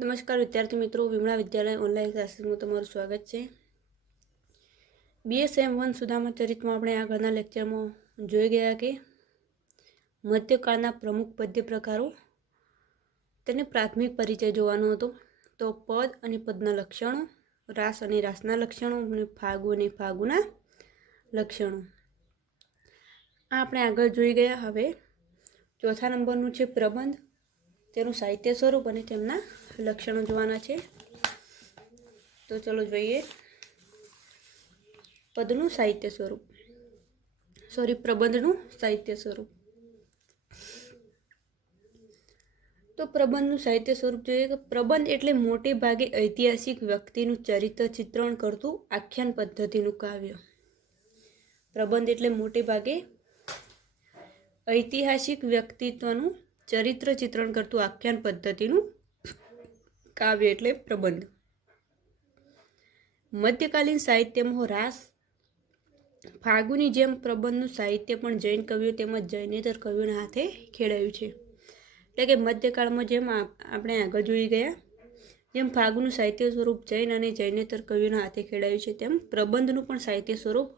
નમસ્કાર વિદ્યાર્થી મિત્રો, વિમળા વિદ્યાલય ઓનલાઈન ક્લાસીસમાં તમારું સ્વાગત છે। BSM1 સુદામા ચરિત્રમાં આપણે આગળના લેક્ચરમાં જોઈ ગયા કે મધ્યકાળના પ્રમુખ પદ્ય પ્રકારો તેને પ્રાથમિક પરિચય જોવાનો હતો। તો પદ અને પદના લક્ષણો, રાસ અને રાસના લક્ષણો અને ફાગુ અને ફાગુના લક્ષણો આ આપણે આગળ જોઈ ગયા। હવે ચોથા નંબરનું છે પ્રબંધ, તેનું સાહિત્ય સ્વરૂપ અને તેમના લક્ષણો જોવાના છે। તો ચલો જોઈએ પદનું સાહિત્ય સ્વરૂપ, પ્રબંધનું સાહિત્ય સ્વરૂપ। તો પ્રબંધનું સાહિત્ય સ્વરૂપ જોઈએ કે પ્રબંધ એટલે મોટે ભાગે ઐતિહાસિક વ્યક્તિનું ચરિત્ર ચિત્રણ કરતું આખ્યાન પદ્ધતિનું કાવ્ય। પ્રબંધ એટલે મોટે ભાગે ઐતિહાસિક વ્યક્તિત્વનું ચરિત્ર ચિત્રણ કરતું આખ્યાન પદ્ધતિનું કાવ્ય એટલે પ્રબંધ। મધ્યકાલીન સાહિત્યમાં રાસ ફાગુની જેમ પ્રબંધનું સાહિત્ય પણ જૈન કવિઓ તેમજ જૈનેતર કવિઓના હાથે ખેડાયું છે। એટલે કે મધ્યકાળમાં જેમ આપણે આગળ જોઈ ગયા, જેમ ફાગુનું સાહિત્ય સ્વરૂપ જૈન અને જૈનેતર કવિઓના હાથે ખેડાયું છે, તેમ પ્રબંધનું પણ સાહિત્ય સ્વરૂપ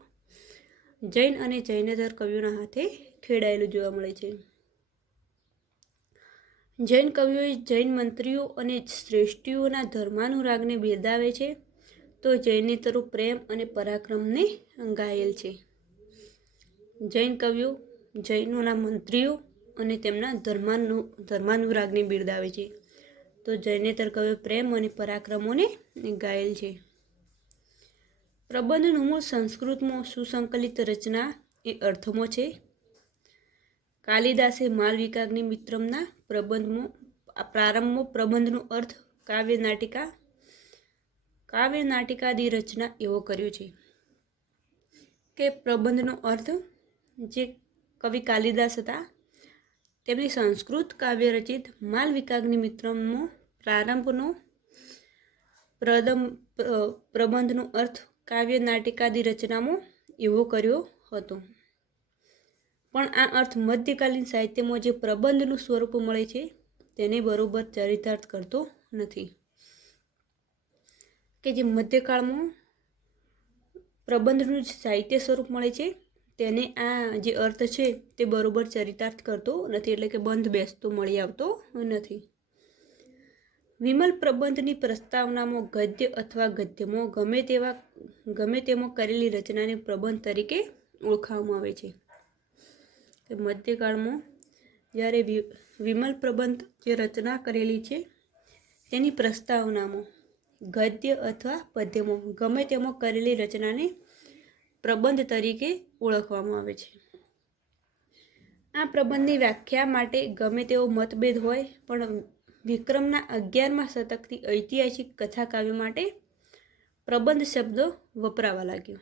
જૈન અને જૈનેતર કવિઓના હાથે ખેડાયેલું જોવા મળે છે। જૈન કવિઓએ જૈન મંત્રીઓ અને શ્રેષ્ઠીઓના ધર્માનુરાગને બિરદાવે છે, તો જૈનેતરો પ્રેમ અને પરાક્રમને ગાયેલ છે। જૈન કવિઓ જૈનોના મંત્રીઓ અને તેમના ધર્માનુરાગને બિરદાવે છે, તો જૈનેતર કવિઓ પ્રેમ અને પરાક્રમોને ગાયેલ છે। પ્રબંધનું મૂળ સંસ્કૃતમાં સુસંકલિત રચના એ અર્થમાં છે। કાલિદાસે માલવિકાગ્નિ મિત્રમના પ્રારંભમાં પ્રબંધનો અર્થ કાવ્ય નાટિકાદી રચના એવો કર્યો છે કે પ્રબંધનો અર્થ જે કવિ કાલિદાસ હતા તેમની સંસ્કૃત કાવ્ય રચિત માલવિકાગ્નિ મિત્રમનો પ્રારંભનો પ્રબંધનો અર્થ કાવ્ય નાટિકાદી રચનામાં એવો કર્યો હતો। પણ આ અર્થ મધ્યકાલીન સાહિત્યમાં જે પ્રબંધનું સ્વરૂપ મળે છે તેને બરોબર ચરિતાર્થ કરતો નથી। કે જે મધ્યકાળમાં પ્રબંધનું સાહિત્ય સ્વરૂપ મળે છે તેને આ જે અર્થ છે તે બરોબર ચરિતાર્થ કરતો નથી, એટલે કે બંધ બેસતો મળી આવતો નથી। વિમલ પ્રબંધની પ્રસ્તાવનામાં ગદ્ય અથવા ગદ્યમાં ગમે તેમાં કરેલી રચનાને પ્રબંધ તરીકે ઓળખવામાં આવે છે। મધ્યકાળમાં જ્યારે વિમલ પ્રબંધ જે રચના કરેલી છે તેની પ્રસ્તાવનામાં ગદ્ય અથવા પદ્યમાં ગમે તેમાં કરેલી રચનાને પ્રબંધ તરીકે ઓળખવામાં આવે છે। આ પ્રબંધની વ્યાખ્યા માટે ગમે તેવો મતભેદ હોય, પણ વિક્રમના 11મા શતકથી ઐતિહાસિક કથા કાવ્ય માટે પ્રબંધ શબ્દ વપરાવા લાગ્યો।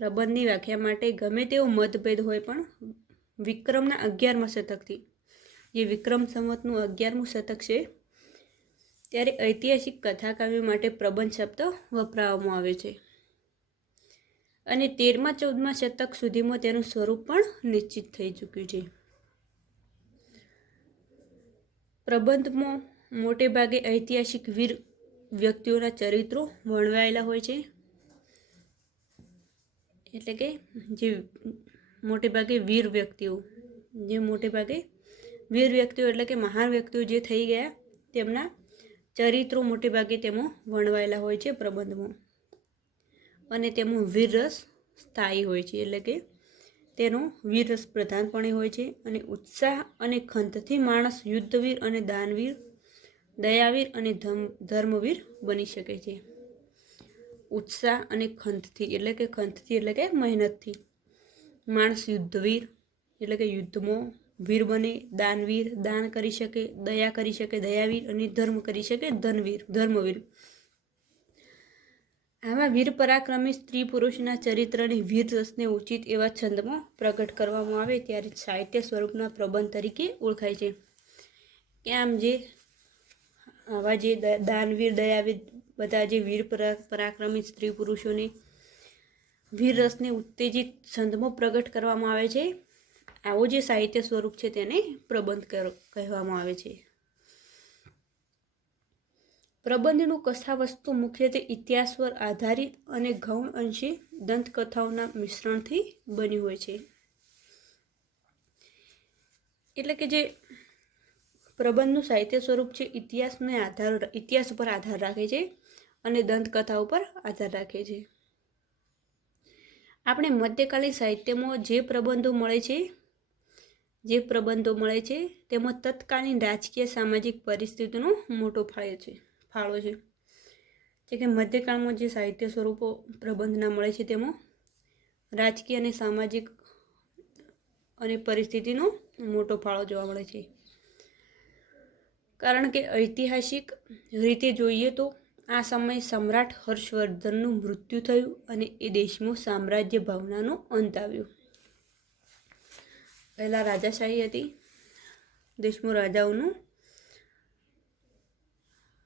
પ્રબંધની વ્યાખ્યા માટે ગમે તેવો મતભેદ હોય, પણ વિક્રમના 11મા શતકથી, જે વિક્રમ સંવતનું 11મું શતક છે, ત્યારે ઐતિહાસિક કથા કાવ્ય માટે પ્રબંધ શબ્દ વપરાવવામાં આવે છે અને 13મા-14મા શતક સુધીમાં તેનું સ્વરૂપ પણ નિશ્ચિત થઈ ચૂક્યું છે। પ્રબંધમાં મોટે ભાગે ઐતિહાસિક વીર વ્યક્તિઓના ચરિત્રો વર્ણવાયેલા હોય છે, એટલે કે જે મોટે ભાગે વીર વ્યક્તિઓ એટલે કે મહાન વ્યક્તિઓ જે થઈ ગયા તેમના ચરિત્રો મોટે ભાગે તેમાં વર્ણવાયેલા હોય છે પ્રબંધમાં, અને તેમાં વીરરસ સ્થાયી હોય છે, એટલે કે તેનો વીરરસ પ્રધાનપણે હોય છે અને ઉત્સાહ અને ખંતથી માણસ યુદ્ધવીર અને દાનવીર, દયાવીર અને ધર્મવીર બની શકે છે। ઉત્સાહ અને ખંતથી એટલે કે મહેનતથી માણસ યુદ્ધવીર એટલે કે યુદ્ધમાં વીર બને, દાનવીર દાન કરી શકે, દયા કરી શકે દયાવીર, અને ધર્મ કરી શકે ધર્મવીર। આવા વીર પરાક્રમી સ્ત્રી પુરુષના ચરિત્રને વીર રસને ઉચિત એવા છંદમાં પ્રગટ કરવામાં આવે ત્યારે સાહિત્ય સ્વરૂપના પ્રબંધ તરીકે ઓળખાય છે। કે આમ જે આવા જે દાનવીર દયાવીર બધા જે વીર પરાક્રમી સ્ત્રી પુરુષોને વીર રસને ઉત્તેજિત છંદમાં પ્રગટ કરવામાં આવે છે, આવો જે સાહિત્ય સ્વરૂપ છે તેને પ્રબંધ કહેવામાં આવે છે। પ્રબંધનું કથાવસ્તુ મુખ્યત્વે ઇતિહાસ પર આધારિત અને ગૌણ અંશે દંતકથાઓના મિશ્રણથી બન્યું હોય છે. એટલે કે જે પ્રબંધનું સાહિત્ય સ્વરૂપ છે ઇતિહાસ ઉપર આધાર રાખે છે અને દંતકથા ઉપર આધાર રાખે છે. આપણે મધ્યકાલીન સાહિત્યમાં જે પ્રબંધો મળે છે તેમાં તત્કાલીન રાજકીય સામાજિક પરિસ્થિતિનો મોટો ફાળો છે. જે કે મધ્યકાળમાં જે સાહિત્ય સ્વરૂપો પ્રબંધના મળે છે તેમાં રાજકીય અને સામાજિક અને પરિસ્થિતિનો મોટો ફાળો જોવા મળે છે. કારણ કે ઐતિહાસિક રીતે જોઈએ તો આ સમયે સમ્રાટ હર્ષવર્ધનનું મૃત્યુ થયું અને એ દેશમાં સામ્રાજ્ય ભાવનાનો અંત આવ્યો. પહેલાં રાજાશાહી હતી, દેશમાં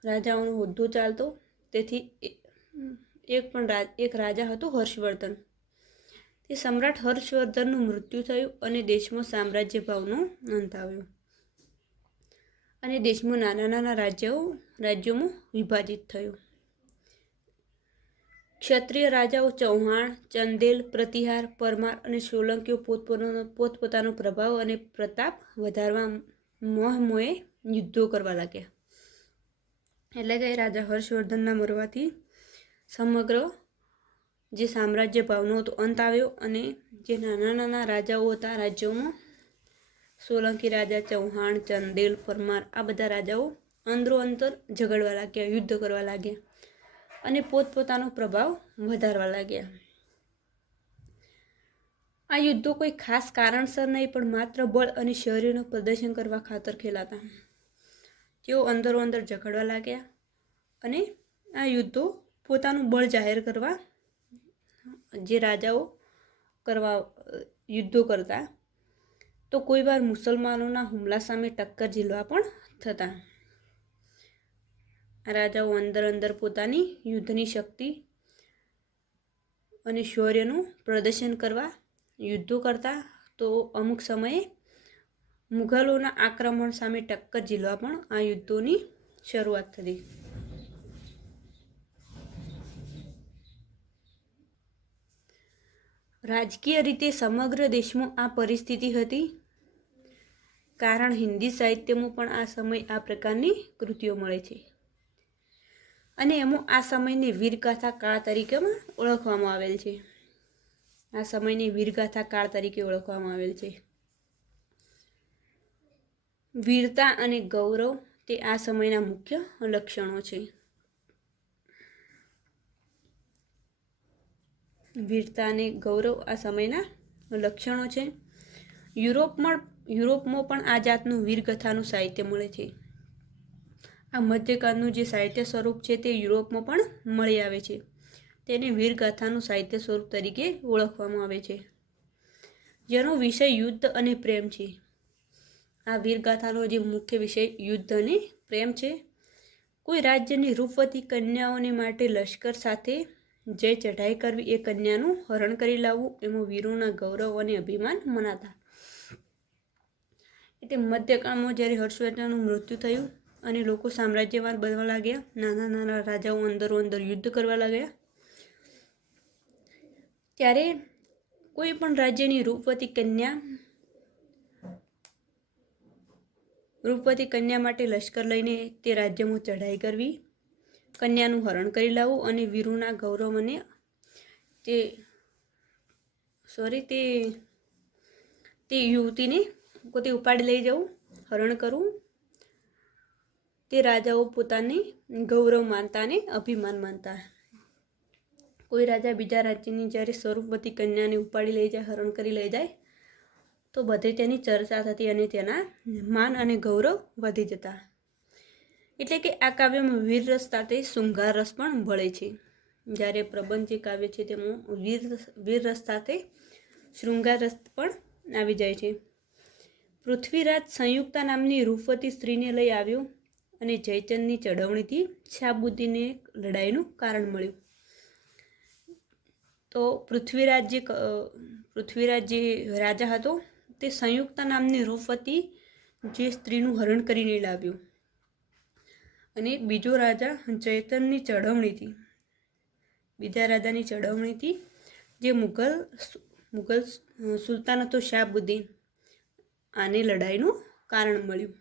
રાજાઓનો હોદ્દો ચાલતો. તેથી એક રાજા હતો હર્ષવર્ધન. તે સમ્રાટ હર્ષવર્ધનનું મૃત્યુ થયું અને દેશમાં સામ્રાજ્ય ભાવનો અંત આવ્યો અને દેશમાં નાના રાજ્યોમાં વિભાજિત થયો. ક્ષત્રિય રાજાઓ ચૌહાણ, ચંદેલ, પ્રતિહાર, પરમાર અને સોલંકીઓ પોતપોતાનો પ્રભાવ અને પ્રતાપ વધારવા મોહે યુદ્ધો કરવા લાગ્યા. એટલે કે રાજા હર્ષવર્ધનના મરવાથી સમગ્ર જે સામ્રાજ્ય ભાવનો હતો અંત આવ્યો અને જે નાના રાજાઓ હતા રાજ્યોમાં સોલંકી રાજા, ચૌહાણ, ચંદેલ, પરમાર આ બધા રાજાઓ અંદરોઅંદર ઝઘડવા લાગ્યા, યુદ્ધ કરવા લાગ્યા અને પોતપોતાનો પ્રભાવ વધારવા લાગ્યા. આ યુદ્ધો કોઈ ખાસ કારણસર નહીં પણ માત્ર બળ અને શૌર્યનું પ્રદર્શન કરવા ખાતર ખેલાતા. તેઓ અંદરોઅંદર ઝઘડવા લાગ્યા અને આ યુદ્ધો પોતાનું બળ જાહેર કરવા જે રાજાઓ યુદ્ધો કરતા તો કોઈ વાર મુસલમાનોના હુમલા સામે ટક્કર ઝીલવા પણ થતા. રાજાઓ અંદર પોતાની યુદ્ધની શક્તિ અને શૌર્યનું પ્રદર્શન કરવા યુદ્ધો કરતા તો અમુક સમયે મુઘલોના આક્રમણ સામે ટક્કર ઝીલવા પણ આ યુદ્ધોની શરૂઆત થતી. રાજકીય રીતે સમગ્ર દેશમાં આ પરિસ્થિતિ હતી. કારણ હિન્દી સાહિત્યમાં પણ આ સમય આ પ્રકારની કૃતિઓ મળે છે અને એમાં આ સમયને વીરગાથા કાળ તરીકે ઓળખવામાં આવેલ છે. વીરતા અને ગૌરવ તે આ સમયના મુખ્ય લક્ષણો છે. યુરોપમાં પણ આ જાતનું વીરગાથાનું સાહિત્ય મળે છે. આ મધ્યકાળનું જે સાહિત્ય સ્વરૂપ છે તે યુરોપમાં પણ મળી આવે છે. તેને વીરગાથાનું સાહિત્ય સ્વરૂપ તરીકે ઓળખવામાં આવે છે, જેનો વિષય યુદ્ધ અને પ્રેમ છે. આ વીરગાથાનો જે મુખ્ય વિષય યુદ્ધ અને પ્રેમ છે. કોઈ રાજ્યની રૂપવતી કન્યાઓને માટે લશ્કર સાથે જય ચઢાઈ કરવી, એ કન્યાનું હરણ કરી લાવવું, એમાં વીરોના ગૌરવ અને અભિમાન મનાતા. એટલે મધ્યકાળમાં જ્યારે હર્ષવર્ધનનું મૃત્યુ થયું અને લોકો સામ્રાજ્યવાદ બનવા લાગ્યા, નાના રાજાઓ અંદરોઅંદર યુદ્ધ કરવા લાગ્યા, ત્યારે કોઈ પણ રાજ્યની રૂપવતી કન્યા માટે લશ્કર લઈને તે રાજ્યમાં ચઢાઈ કરવી, કન્યાનું હરણ કરી લાવવું અને વીરોના ગૌરવ અને તે યુવતીને પોતે ઉપાડી લઈ જવું, હરણ કરવું, તે રાજાઓ પોતાની ગૌરવ માનતા અને અભિમાન માનતા. કોઈ રાજા બીજા રાજ્યની જ્યારે સ્વરૂપવતી કન્યાને ઉપાડી લઈ જાય, હરણ કરી લઈ જાય તો બધે તેની ચર્ચા થતી અને તેના માન અને ગૌરવ વધી જતા. એટલે કે આ કાવ્યમાં વીર રસ સાથે શૃંગાર રસ પણ ભળે છે. જ્યારે પ્રબંધ જે કાવ્ય છે તેમાં વીર રસ સાથે શૃંગાર રસ પણ આવી જાય છે. પૃથ્વીરાજ સંયુક્તા નામની રૂપવતી સ્ત્રીને લઈ આવ્યો અને જયચંદની ચળવણીથી શાહબુદ્દીનને લડાઈનું કારણ મળ્યું. તો પૃથ્વીરાજ જે રાજા હતો તે સંયુક્તા નામની રૂપવતી જે સ્ત્રીનું હરણ કરીને લાવ્યો અને બીજો રાજા જયતનની ચડવણીથી, બીજા રાજાની ચડવણીથી જે મુગલ સુલતાન હતો શાહબુદ્દીન, આને લડાઈનું કારણ મળ્યું.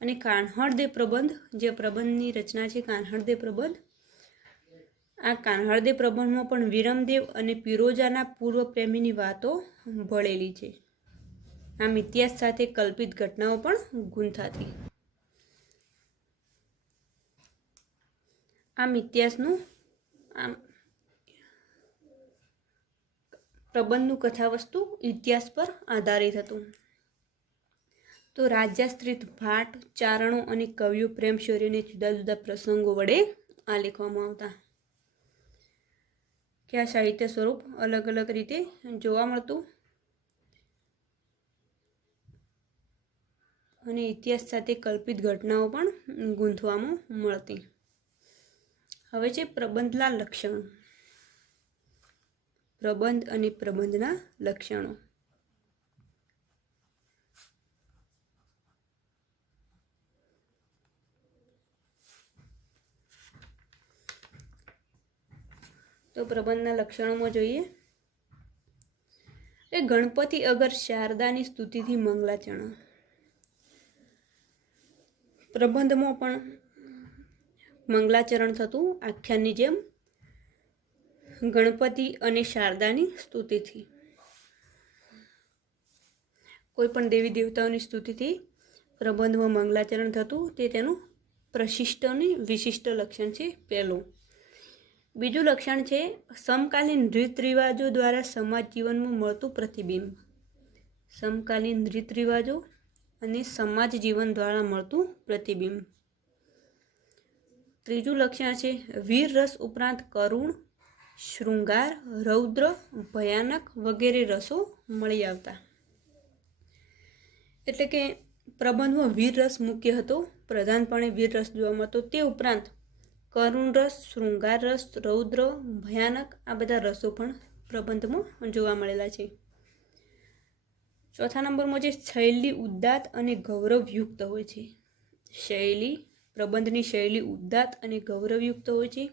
અને કાન્હળદેવ પ્રબંધ, જે પ્રબંધની રચના છે કાન્હળદેવ પ્રબંધ, આ કાન્હળદેવ પ્રબંધમાં પણ વિરમદેવ અને પિરોજાના પૂર્વ પ્રેમીની વાતો ભળેલી છે. આમ ઇતિહાસ સાથે કલ્પિત ઘટનાઓ પણ ગૂંથાતી. આમ ઇતિહાસનું પ્રબંધનું કથાવસ્તુ ઇતિહાસ પર આધારિત હતું. તો રાજાશ્રિત ભાટ, ચારણો અને કવિઓ પ્રેમ શૌર્યને જુદા જુદા પ્રસંગો વડે આલેખવામાં આવતા. કે આ સાહિત્ય સ્વરૂપ અલગ અલગ રીતે જોવા મળતું અને ઇતિહાસ સાથે કલ્પિત ઘટનાઓ પણ ગૂંથવામાં મળતી. હવે છે પ્રબંધના લક્ષણો. પ્રબંધ અને પ્રબંધના લક્ષણો. તો પ્રબંધના લક્ષણોમાં જોઈએ કે ગણપતિ અગર શારદાની સ્તુતિથી મંગલાચરણ. પ્રબંધમાં પણ મંગલાચરણ થતું આખ્યાનની જેમ ગણપતિ અને શારદાની સ્તુતિથી. કોઈ પણ દેવી દેવતાઓની સ્તુતિથી પ્રબંધમાં મંગલાચરણ થતું, તે તેનું પ્રશિષ્ટ અને વિશિષ્ટ લક્ષણ છે પહેલું. બીજું લક્ષણ છે સમકાલીન રીત રિવાજો દ્વારા સમાજ જીવનમાં મળતું પ્રતિબિંબ. સમકાલીન રીત રિવાજો અને સમાજ જીવન દ્વારા મળતું પ્રતિબિંબ. ત્રીજું લક્ષણ છે વીર રસ ઉપરાંત કરુણ, શૃંગાર, રૌદ્ર, ભયાનક વગેરે રસો મળી આવતા. એટલે કે પ્રબંધમાં વીર રસ મુખ્ય હતો, પ્રધાનપણે વીર રસ જોવા મળતો. તે ઉપરાંત કરુણ રસ, શૃંગાર રસ, રૌદ્ર, ભયાનક આ બધા રસો પણ પ્રબંધમાં જોવા મળેલા છે. ચોથા નંબરમાં જે શૈલી ઉદ્દાત અને ગૌરવયુક્ત હોય છે. શૈલી, પ્રબંધની શૈલી ઉદ્દાત અને ગૌરવયુક્ત હોય છે.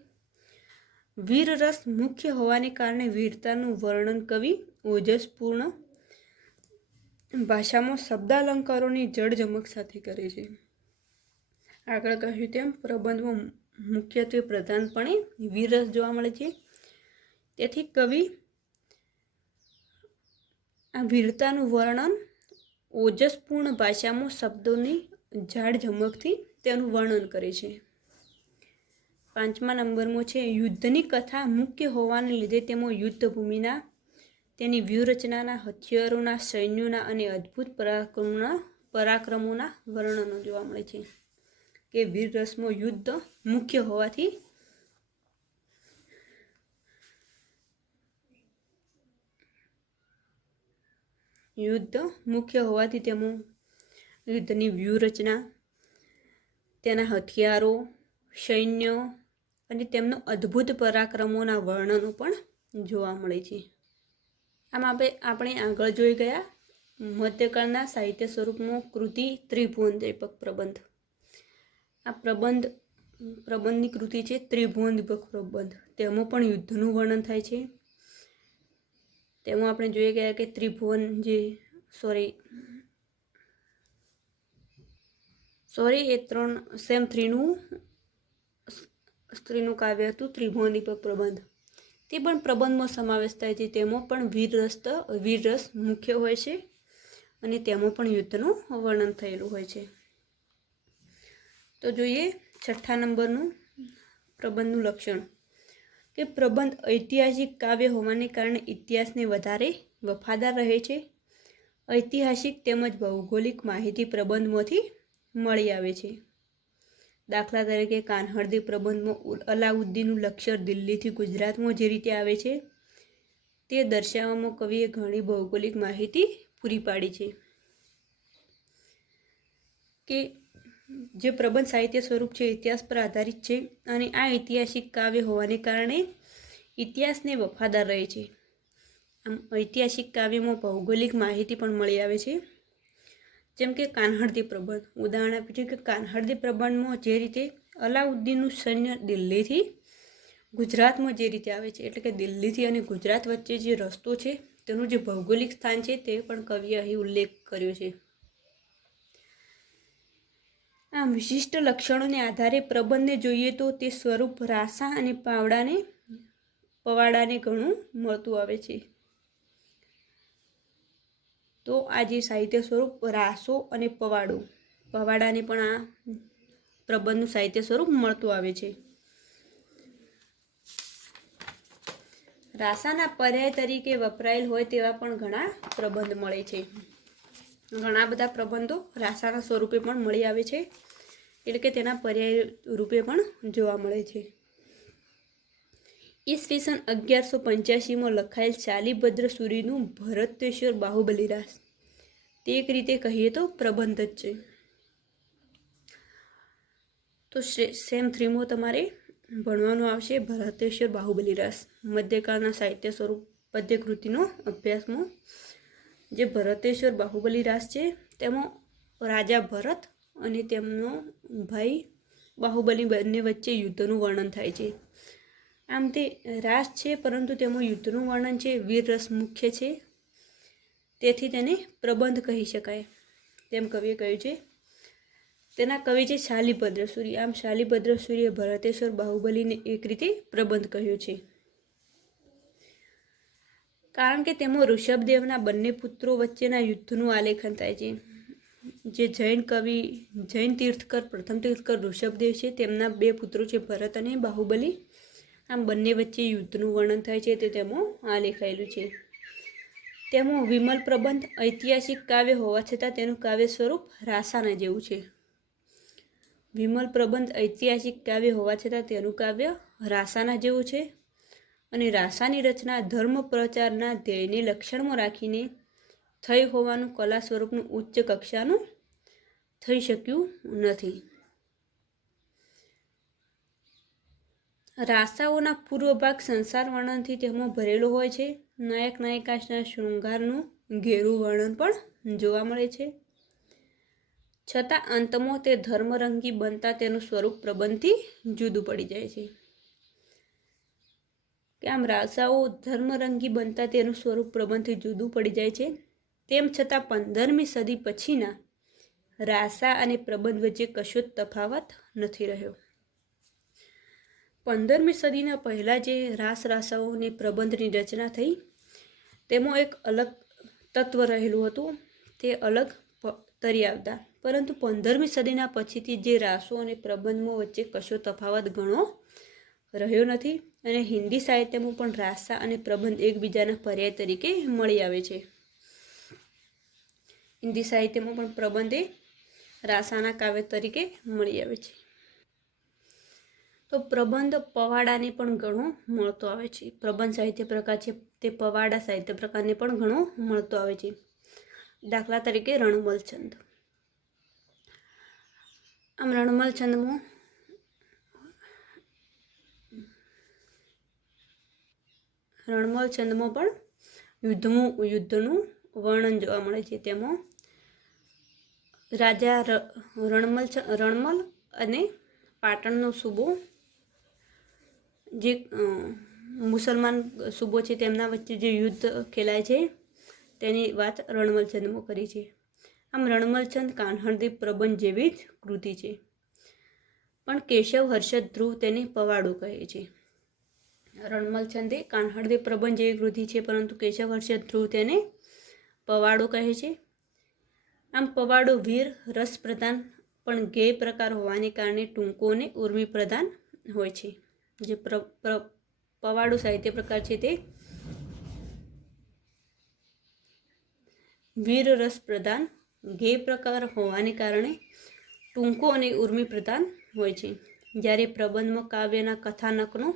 વીર રસ મુખ્ય હોવાને કારણે વીરતાનું વર્ણન કવિ ઓજસપૂર્ણ ભાષામાં શબ્દાલંકારોની જડજમક સાથે કરે છે. આગળ કહ્યું તેમ પ્રબંધમાં મુખ્યત્વે પ્રધાનપણે વીર રસ જોવા મળે છે. તેથી કવિ આ વીરતાનું વર્ણન ઓજસપૂર્ણ ભાષામાં શબ્દોની જાડજમકથી તેનું વર્ણન કરે છે. પાંચમા નંબરમાં છે યુદ્ધની કથા મુખ્ય હોવાને લીધે તેમાં યુદ્ધભૂમિના, તેની વ્યૂહરચનાના, હથિયારોના, સૈન્યોના અને અદ્ભુત પરાક્રમોના વર્ણનો જોવા મળે છે. કે વીર રસમાં યુદ્ધ મુખ્ય હોવાથી તેમાં યુદ્ધની વ્યૂહરચના, તેના હથિયારો, સૈન્ય અને તેમનો અદ્ભુત પરાક્રમોના વર્ણનો પણ જોવા મળે છે. આમ આપણે આગળ જોઈ ગયા મધ્યકાળના સાહિત્ય સ્વરૂપમાં કૃતિ ત્રિભુવન દીપક પ્રબંધ. આ પ્રબંધની કૃતિ છે ત્રિભુવન દીપક પ્રબંધ. તેમાં પણ યુદ્ધનું વર્ણન થાય છે. તેમાં આપણે જોઈ ગયા કે ત્રિભુવન એ સેમ સ્ત્રીનું કાવ્ય હતું ત્રિભુવન દીપક પ્રબંધ. તે પણ પ્રબંધમાં સમાવેશ થાય છે. તેમાં પણ વીર રસ મુખ્ય હોય છે અને તેમાં પણ યુદ્ધનું વર્ણન થયેલું હોય છે. તો જોઈએ છઠ્ઠા નંબરનું પ્રબંધનું લક્ષણ કે પ્રબંધ ઐતિહાસિક કાવ્ય હોવાને કારણે ઇતિહાસને વધારે વફાદાર રહે છે. ઐતિહાસિક તેમજ ભૌગોલિક માહિતી પ્રબંધમાંથી મળી આવે છે. દાખલા તરીકે કાન્હળદેવ પ્રબંધમાં અલાઉદ્દીનનું લશ્કર દિલ્હીથી ગુજરાતમાં જે રીતે આવે છે તે દર્શાવવામાં કવિએ ઘણી ભૌગોલિક માહિતી પૂરી પાડી છે. કે જે પ્રબંધ સાહિત્ય સ્વરૂપ છે ઇતિહાસ પર આધારિત છે અને આ ઐતિહાસિક કાવ્ય હોવાને કારણે ઇતિહાસને વફાદાર રહે છે. આમ ઐતિહાસિક કાવ્યમાં ભૌગોલિક માહિતી પણ મળી આવે છે. જેમ કે કાન્હળદી પ્રબંધ ઉદાહરણ આપ્યું છે કે કાન્હળદી પ્રબંધમાં જે રીતે અલાઉદ્દીનનું સૈન્ય દિલ્હીથી ગુજરાતમાં જે રીતે આવે છે, એટલે કે દિલ્હીથી અને ગુજરાત વચ્ચે જે રસ્તો છે તેનું જે ભૌગોલિક સ્થાન છે તે પણ કવિએ અહીં ઉલ્લેખ કર્યો છે. આમ વિશિષ્ટ લક્ષણોને આધારે પ્રબંધને જોઈએ તો તે સ્વરૂપ રાસા અને પવાડાને ઘણું મળતું આવે છે. તો આ જે સાહિત્ય સ્વરૂપ રાસો અને પવાડાને પણ આ પ્રબંધનું સાહિત્ય સ્વરૂપ મળતું આવે છે. રાસાના પર્યાય તરીકે વપરાયેલ હોય તેવા પણ ઘણા પ્રબંધ મળે છે. ઘણા બધા પ્રબંધો રાસાના સ્વરૂપે પણ મળી આવે છે, એટલે કે તેના પર્યાય રૂપે પણ જોવા મળે છે. ઈસવીસન 1185માં લખાયેલ શાલિભદ્ર સૂરીનું ભરતેશ્વર બાહુબલી રાસ તે એક રીતે કહીએ તો પ્રબંધ જ છે. તો સેમ 3માં તમારે ભણવાનું આવશે ભરતેશ્વર બાહુબલી રાસ મધ્યકાળના સાહિત્ય સ્વરૂપ પદ્યકૃતિનો અભ્યાસમાં. જે ભરતેશ્વર બાહુબલી રાસ છે તેમાં રાજા ભરત અને તેમનો ભાઈ બાહુબલી બંને વચ્ચે યુદ્ધનું વર્ણન થાય છે. આમ તે રાસ છે પરંતુ તેમાં યુદ્ધનું વર્ણન છે, વીર રસ મુખ્ય છે, તેથી તેને પ્રબંધ કહી શકાય તેમ કવિએ કહ્યું છે. તેના કવિ છે શાલિભદ્ર સૂરી. આમ શાલિભદ્ર સૂરીએ ભરતેશ્વર બાહુબલીને એક રીતે પ્રબંધ કહ્યો છે, કારણ કે તેમાં ઋષભદેવના બંને પુત્રો વચ્ચેના યુદ્ધનું આલેખન થાય છે. જે જૈન તીર્થકર પ્રથમ તીર્થકર ઋષભદેવ છે તેમના બે પુત્રો છે ભરત અને બાહુબલી. આમ બંને વચ્ચે યુદ્ધનું વર્ણન થાય છે તે તેમાં આલેખાયેલું છે. તેમાં વિમલ પ્રબંધ ઐતિહાસિક કાવ્ય હોવા છતાં તેનું કાવ્ય સ્વરૂપ રાસાના જેવું છે. વિમલ પ્રબંધ ઐતિહાસિક કાવ્ય હોવા છતાં તેનું કાવ્ય રાસાના જેવું છે, અને રાસાની રચના ધર્મ પ્રચારના ધ્યેયને લક્ષણમાં રાખીને થઈ હોવાનું કલા સ્વરૂપનું ઉચ્ચ કક્ષાનું થઈ શક્યું નથી. રાસાઓના પૂર્વ ભાગ સંસાર વર્ણનથી તેમાં ભરેલો હોય છે. નાયક નાયિકાના શૃંગારનું ઘેરું વર્ણન પણ જોવા મળે છે, છતાં અંતમાં તે ધર્મરંગી બનતા તેનું સ્વરૂપ પ્રબંધથી જુદું પડી જાય છે. કે આમ રાસાઓ ધર્મરંગી બનતા તેનું સ્વરૂપ પ્રબંધથી જુદું પડી જાય છે. તેમ છતાં 15મી સદી પછીના રાસા અને પ્રબંધ વચ્ચે કશો જ તફાવત નથી રહ્યો. 15મી સદીના પહેલાં જે રાસાઓ અને પ્રબંધની રચના થઈ તેમાં એક અલગ તત્વ રહેલું હતું, તે અલગ તરી આવતા. પરંતુ 15મી સદીના પછીથી જે રાસો અને પ્રબંધમાં વચ્ચે કશો તફાવત ઘણો રહ્યો નથી, અને હિન્દી સાહિત્યમાં પણ રાસા અને પ્રબંધ એકબીજાના પર્યાય તરીકે મળી આવે છે. હિન્દી સાહિત્યમાં પણ પ્રબંધ એ રાસાના કાવ્ય તરીકે મળી આવે છે. તો પ્રબંધ પવાડાને પણ ઘણો મળતો આવે છે. પ્રબંધ સાહિત્ય પ્રકાર છે તે પવાડા સાહિત્ય પ્રકારને પણ ઘણો મળતો આવે છે. દાખલા તરીકે રણમલ છંદ. આમ રણમલ છંદમાં પણ યુદ્ધનું વર્ણન જોવા મળે છે. તેમાં રાજા રણમલ અને પાટણનો સૂબો જે મુસલમાન સૂબો છે તેમના વચ્ચે જે યુદ્ધ ખેલાય છે તેની વાત રણમલ છંદમાં કરી છે. આમ રણમલ છંદ કાન્હળદી પ્રબંધ જેવી જ કૃતિ છે, પણ કેશવ હર્ષદ ધ્રુવ તેને પવાડો કહે છે. રણમલ છંદ એ કાન્હળદી પ્રબંધ જેવી કૃતિ છે, પરંતુ કેશવ હર્ષદ ધ્રુવ તેને પવાડો કહે છે. આમ પવાડો વીર રસ પ્રધાન પણ ગેય પ્રકાર હોવાને કારણે ટૂંકો અને ઉર્મી પ્રધાન હોય છે. જે પવાડો સાહિત્ય પ્રકાર છે તે વીર રસ પ્રધાન ગેય પ્રકાર હોવાને કારણે ટૂંકો અને ઉર્મી પ્રધાન હોય છે, જ્યારે પ્રબંધમાં કાવ્યના કથાનકનો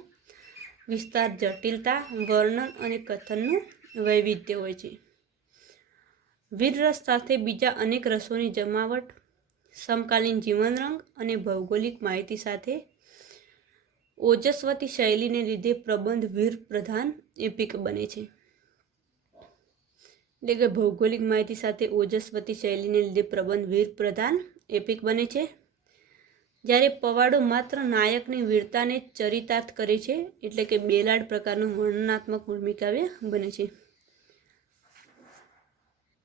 વિસ્તાર, જટિલતા, વર્ણન અને કથનનું વૈવિધ્ય હોય છે. વીર રસ સાથે બીજા અનેક રસોની જમાવટ, સમકાલીન જીવનરંગ અને ભૌગોલિક માહિતી સાથે ઓજસ્વતી શૈલીને લીધે પ્રબંધ વીર પ્રધાન એપિક બને છે. એટલે કે ભૌગોલિક માહિતી સાથે ઓજસ્વતી શૈલીને લીધે પ્રબંધ વીર પ્રધાન એપિક બને છે. જ્યારે પવાડો માત્ર નાયકની વીરતાને ચરિતાર્થ કરે છે, એટલે કે બેલાડ પ્રકારનું વર્ણનાત્મક ઉર્મિકાવ્ય બને છે.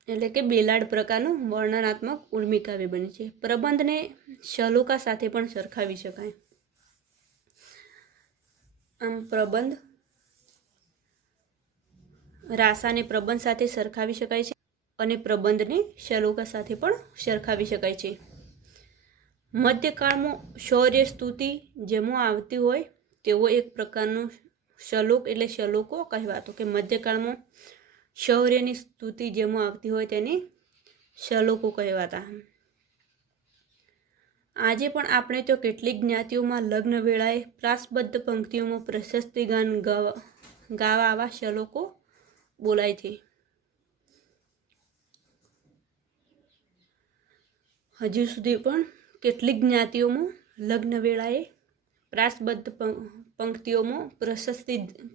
એટલે કે બેલાડ પ્રકારનું વર્ણનાત્મક ઉર્મિકાવ્ય બને છે. પ્રબંધને શ્લોકા સાથે પણ સરખાવી શકાય. આમ પ્રબંધ રાસાને પ્રબંધ સાથે સરખાવી શકાય છે અને પ્રબંધને શ્લોકા સાથે પણ સરખાવી શકાય છે. મધ્યકાળમાં શૌર્ય સ્તુતિ જેમાં આવતી હોય તેવો એક પ્રકારનો શ્લોક એટલે શ્લોકો કહેવાતો, કે મધ્યકાળમાં શૌર્યની સ્તુતિ જેમાં આવતી હોય તેને શ્લોકો કહેવાતા. આજે પણ આપણે તો કેટલીક જ્ઞાતિઓમાં લગ્ન વેળાએ પ્રાસબદ્ધ પંક્તિઓમાં પ્રશસ્તિ ગાન ગાવા આવા શ્લોકો બોલાય છે. હજુ સુધી પણ કેટલીક જ્ઞાતિઓમાં લગ્ન વેળાએ પ્રાસબદ્ધ પંક્તિઓમાં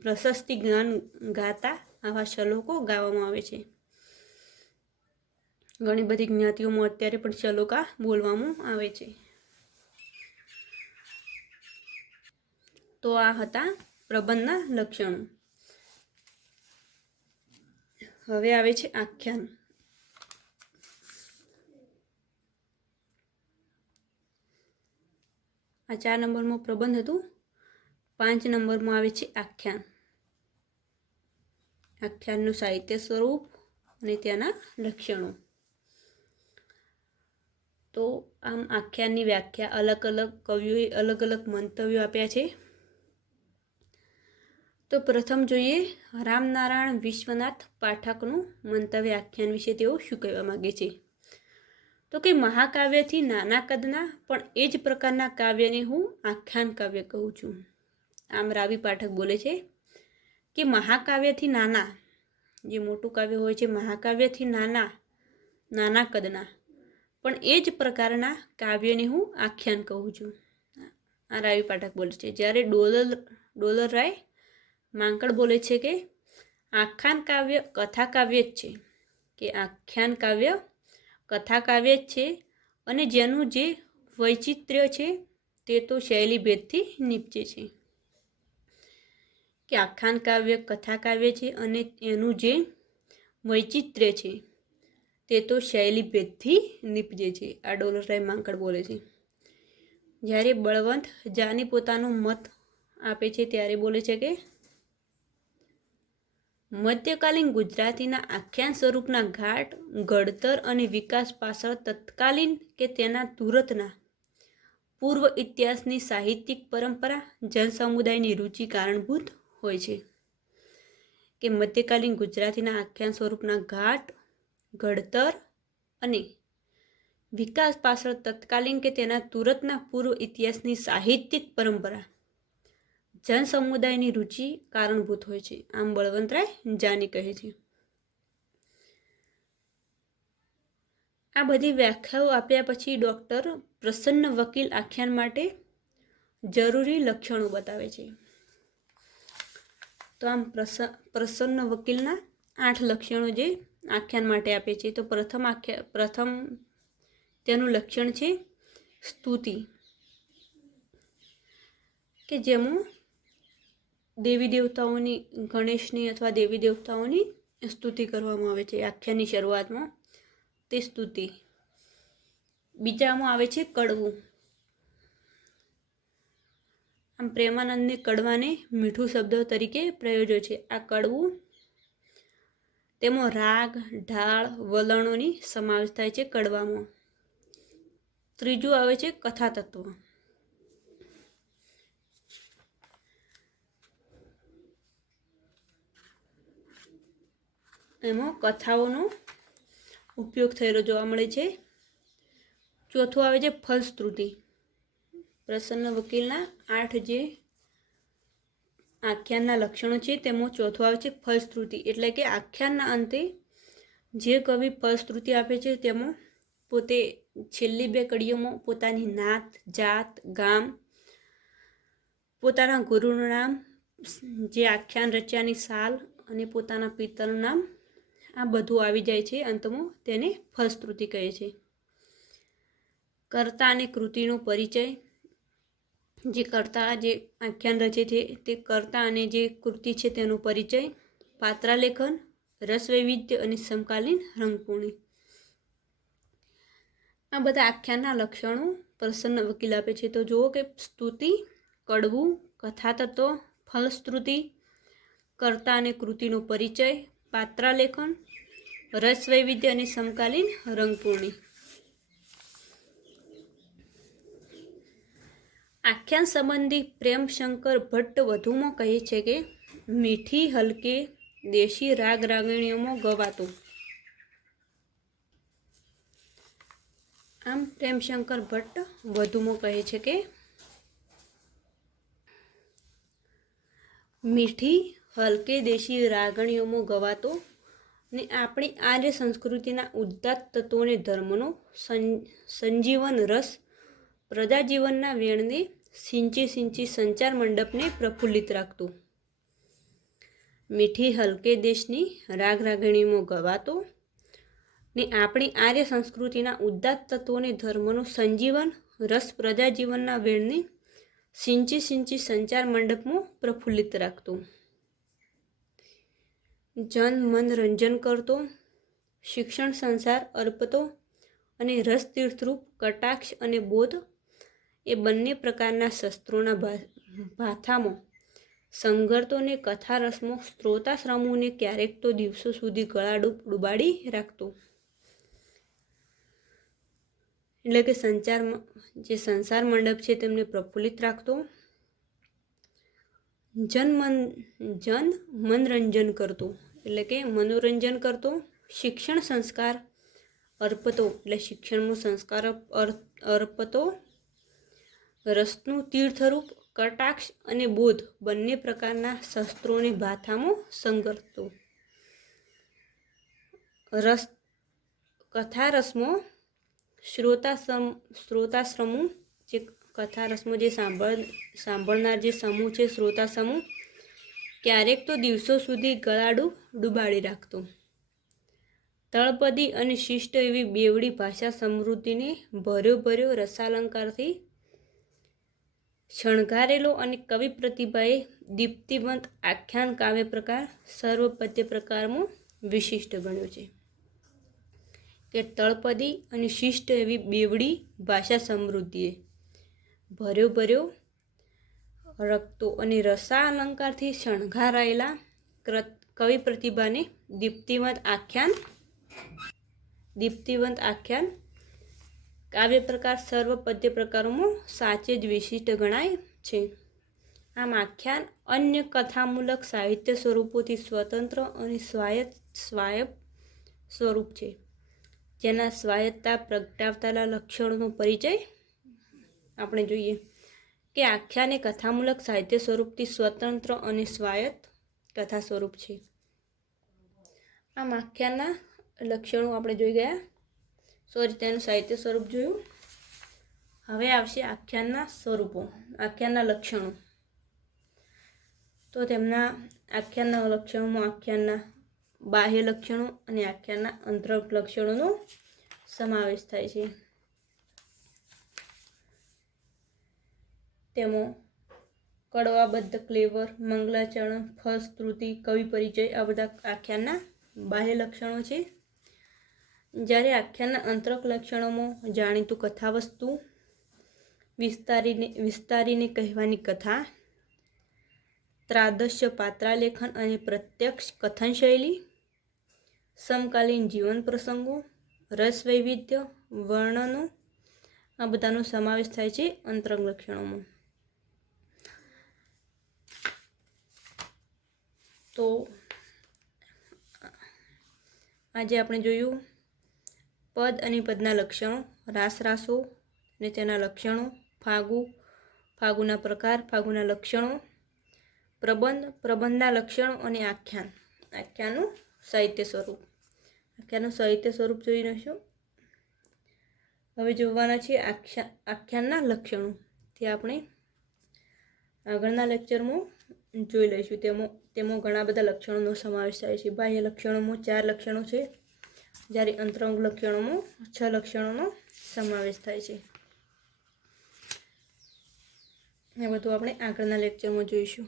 પ્રશસ્તિ ગાન ગાતા આવા શ્લોકો ગાવામાં આવે છે. ઘણી બધી જ્ઞાતિઓમાં અત્યારે પણ શ્લોકા બોલવામાં આવે છે. તો આ હતા પ્રબંધના લક્ષણો. હવે આવે છે આખ્યાન. આ 4 નંબરમાં પ્રબંધ હતું. 5 નંબરમાં આવે છે આખ્યાન. આખ્યાનનું સાહિત્ય સ્વરૂપ અને તેના લક્ષણો. તો આમ આખ્યાનની વ્યાખ્યા અલગ અલગ કવિઓએ અલગ અલગ મંતવ્યો આપ્યા છે. તો પ્રથમ જોઈએ રામનારાયણ વિશ્વનાથ પાઠકનું મંતવ્ય આખ્યાન વિશે. તેઓ શું કહેવા માગે છે? તો કે મહાકાવ્યથી નાના કદના પણ એ જ પ્રકારના કાવ્યને હું આખ્યાન કાવ્ય કહું છું. આમ રાવી પાઠક બોલે છે કે મહાકાવ્યથી નાના, જે મોટું કાવ્ય હોય છે, મહાકાવ્યથી નાના કદના પણ એ જ પ્રકારના કાવ્યને હું આખ્યાન કહું છું. આ રાવી પાઠક બોલે છે. જ્યારે ડોલર રાય માંકડ બોલે છે કે આખ્યાન કાવ્ય કથા કાવ્ય જ છે, કે આખ્યાન કાવ્ય કથા કાવ્ય જ છે અને જેનું જે વૈચિત્ર્ય છે તે તો શૈલી ભેદથી નીપજે છે. કે આખ્યાન કાવ્ય કથા કાવ્ય છે અને એનું જે વૈચિત્ર્ય છે તે તો શૈલી ભેદથી નીપજે છે. આ ડોલર રાય માંકડ બોલે છે. જ્યારે બળવંત જાની પોતાનો મત આપે છે ત્યારે બોલે છે કે મધ્યકાલીન ગુજરાતીના આખ્યાન સ્વરૂપના ઘાટ, ઘડતર અને વિકાસ પાછળ તત્કાલીન કે તેના તુરતના પૂર્વ ઇતિહાસની સાહિત્યિક પરંપરા, જનસમુદાયની રુચિ કારણભૂત હોય છે. કે મધ્યકાલીન ગુજરાતીના આખ્યાન સ્વરૂપના ઘાટ, ઘડતર અને વિકાસ પાછળ તત્કાલીન કે તેના તુરતના પૂર્વ ઇતિહાસની સાહિત્યિક પરંપરા, જનસમુદાયની રુચિ કારણભૂત હોય છે. આમ બળવંતરાય જાની કહે છે. આ બધી વ્યાખ્યાઓ આપ્યા પછી ડૉક્ટર પ્રસન્ન વકીલ આખ્યાન માટે જરૂરી લક્ષણો બતાવે છે. તો આમ પ્રસન્ન વકીલના 8 લક્ષણો જે આખ્યાન માટે આપે છે. તો પ્રથમ તેનું લક્ષણ છે સ્તુતિ, કે જેમાં દેવી દેવતાઓની, ગણેશની અથવા દેવી દેવતાઓની સ્તુતિ કરવામાં આવે છે. આખ્યાનની શરૂઆતમાં તે સ્તુતિ. બીજામાં આવે છે કડવું. આમ પ્રેમાનંદને કડવાને મીઠું શબ્દ તરીકે પ્રયોજ્યો છે. આ કડવું, તેમાં રાગ, ઢાળ, વલણોની સમાવેશ થાય છે કડવામાં. ત્રીજું આવે છે કથા તત્વ. એમાં કથાઓનો ઉપયોગ થયેલો જોવા મળે છે. ચોથું આવે છે ફલશ્રુતિ. પ્રસન્ન વકીલના 8 જે આખ્યાનના લક્ષણો છે તેમાં ચોથું આવે છે ફલશ્રુતિ. એટલે કે આખ્યાનના અંતે જે કવિ ફલશ્રુતિ આપે છે તેમાં પોતે છેલ્લી 2 કડીઓમાં પોતાની નાત, જાત, ગામ, પોતાના ગુરુનું નામ, જે આખ્યાન રચ્યાની સાલ અને પોતાના પિતાનું નામ આ બધું આવી જાય છે અંતમાં, તેને ફલશ્રુતિ કહે છે. કર્તા અને કૃતિનો પરિચય. જે કર્તા જે આખ્યાન રચે છે તે કર્તા અને જે કૃતિ છે તેનો પરિચય, પાત્રાલેખન, રસવૈવિધ્ય અને સમકાલીન રંગપૂર્ણી. આ બધા આખ્યાનના લક્ષણો પ્રસન્ન વકીલ આપે છે. તો જુઓ કે સ્તુતિ, કડવું, કથાતત્વ, ફલશ્રુતિ, કર્તા અને કૃતિનો પરિચય, પાત્રાલેખન, રસવૈવિધ્ય અને સમકાલીન રંગપૂર્ણી. આખ્યાન સંબંધી પ્રેમશંકર ભટ્ટ વધુમાં કહે છે કે મીઠી હલકે દેશી રાગ રાગણીઓમાં ગવાતું. આમ પ્રેમશંકર ભટ્ટ વધુમાં કહે છે કે મીઠી હલકે દેશી રાગણીઓમાં ગવાતો ને આપણી આર્ય સંસ્કૃતિના ઉદ્દાત્ત તત્વોને ધર્મનો સંજીવન રસ પ્રજાજીવનના વેણને સિંચી સિંચી સંચાર મંડપને પ્રફુલ્લિત રાખતું. મીઠી હલકે દેશની રાગ રાગણીઓમાં ગવાતો ને આપણી આર્ય સંસ્કૃતિના ઉદ્દાત્ત તત્વોને ધર્મનો સંજીવન રસ પ્રજાજીવનના વેણને સિંચી સિંચી સંચાર મંડપમાં પ્રફુલ્લિત રાખતું. જન મન રંજન કરતો, શિક્ષણ સંસાર અર્પતો અને રસ તીર્થરૂપ કટાક્ષ અને બોધ એ બંને પ્રકારના શસ્ત્રોના ભાથામાં સંગરતો ને કથા રસમાં શ્રોતાશ્રમોને ક્યારેક તો દિવસો સુધી ગળા ડૂબાડી રાખતો. એટલે કે જે સંસાર મંડપ છે તેમને પ્રફુલ્લિત રાખતો. જન મનોરંજન કરતો એટલે કે મનોરંજન કરતો, શિક્ષણ સંસ્કાર અર્પતો એટલે શિક્ષણનો સંસ્કાર અર્પતો, રસનું તીર્થરૂપ કટાક્ષ અને બોધ બંને પ્રકારના શસ્ત્રોને ભાથામાં સંગરતો. કથા રસમાં શ્રોતાશ્રમો જે કથા રસમાં જે સાંભળનાર જે સમૂહ છે શ્રોતા સમૂહ ક્યારેક તો દિવસો સુધી ગળાડું ડૂબાડી રાખતો. તળપદી અને શિષ્ટ એવી બેવડી ભાષા સમૃદ્ધિને ભર્યો રસાલંકારથી શણગારેલો અને કવિ પ્રતિભાએ દીપ્તિવંત આખ્યાન કાવ્ય પ્રકાર સર્વ પદ્ય પ્રકારમાં વિશિષ્ટ ગણ્યો છે. કે તળપદી અને શિષ્ટ એવી બેવડી ભાષા સમૃદ્ધિએ ભર્યો રખતો અને રસાલંકારથી શણગારાયેલા કવિ પ્રતિભાને દીપ્તિવંત આખ્યાન કાવ્ય પ્રકાર સર્વ પદ્ય પ્રકારોમાં સાચે જ વિશિષ્ટ ગણાય છે. આમ આખ્યાન અન્ય કથામૂલક સાહિત્ય સ્વરૂપોથી સ્વતંત્ર અને સ્વાયત્ત સ્વરૂપ છે, જેના સ્વાયત્તતા પ્રગટાવતા લક્ષણોનો પરિચય આપણે જોઈએ. કે આખ્યાન એ કથામૂલક સાહિત્ય સ્વરૂપથી સ્વતંત્ર અને સ્વાયત્ત કથા સ્વરૂપ છે. આમ આખ્યાનના લક્ષણો આપણે જોઈ ગયા, તેનું સાહિત્ય સ્વરૂપ જોયું. હવે આવશે આખ્યાનના સ્વરૂપો, આખ્યાનના લક્ષણો. તો તેમના આખ્યાનના લક્ષણોમાં આખ્યાનના બાહ્ય લક્ષણો અને આખ્યાનના અંતરક લક્ષણોનો સમાવેશ થાય છે. તેમાં કડવાબદ્ધ, ક્લેવર, મંગલાચરણ, ફલશ્રુતિ, કવિ પરિચય આ બધા આખ્યાનના બાહ્ય લક્ષણો છે. જ્યારે આખ્યાનના અંતરક લક્ષણોમાં જાણીતું કથાવસ્તુ, વિસ્તારીને કહેવાની કથા, ત્રાદશ્ય પાત્રાલેખન અને પ્રત્યક્ષ કથન શૈલી, સમકાલીન જીવન પ્રસંગો, રસ વૈવિધ્ય, વર્ણનો આ બધાનો સમાવેશ થાય છે અંતરંગ લક્ષણોમાં. તો આજે આપણે જોયું પદ અને પદના લક્ષણો, રાસો અને તેના લક્ષણો, ફાગુના પ્રકાર, ફાગુના લક્ષણો, પ્રબંધના લક્ષણો અને આખ્યાનનું સાહિત્ય સ્વરૂપ. આખ્યાનનું સાહિત્ય સ્વરૂપ જોઈ લઈશું. હવે જોવાના છે આખ્યાનના લક્ષણો. તે આપણે આગળના લેક્ચરમાં જોઈ લઈશું. તેમાં ઘણા બધા લક્ષણોનો સમાવેશ થાય છે. બાહ્ય લક્ષણોમાં 4 લક્ષણો છે, જ્યારે અંતરંગ લક્ષણોમાં 6 લક્ષણોનો સમાવેશ થાય છે. એ બધું આપણે આગળના લેક્ચરમાં જોઈશું.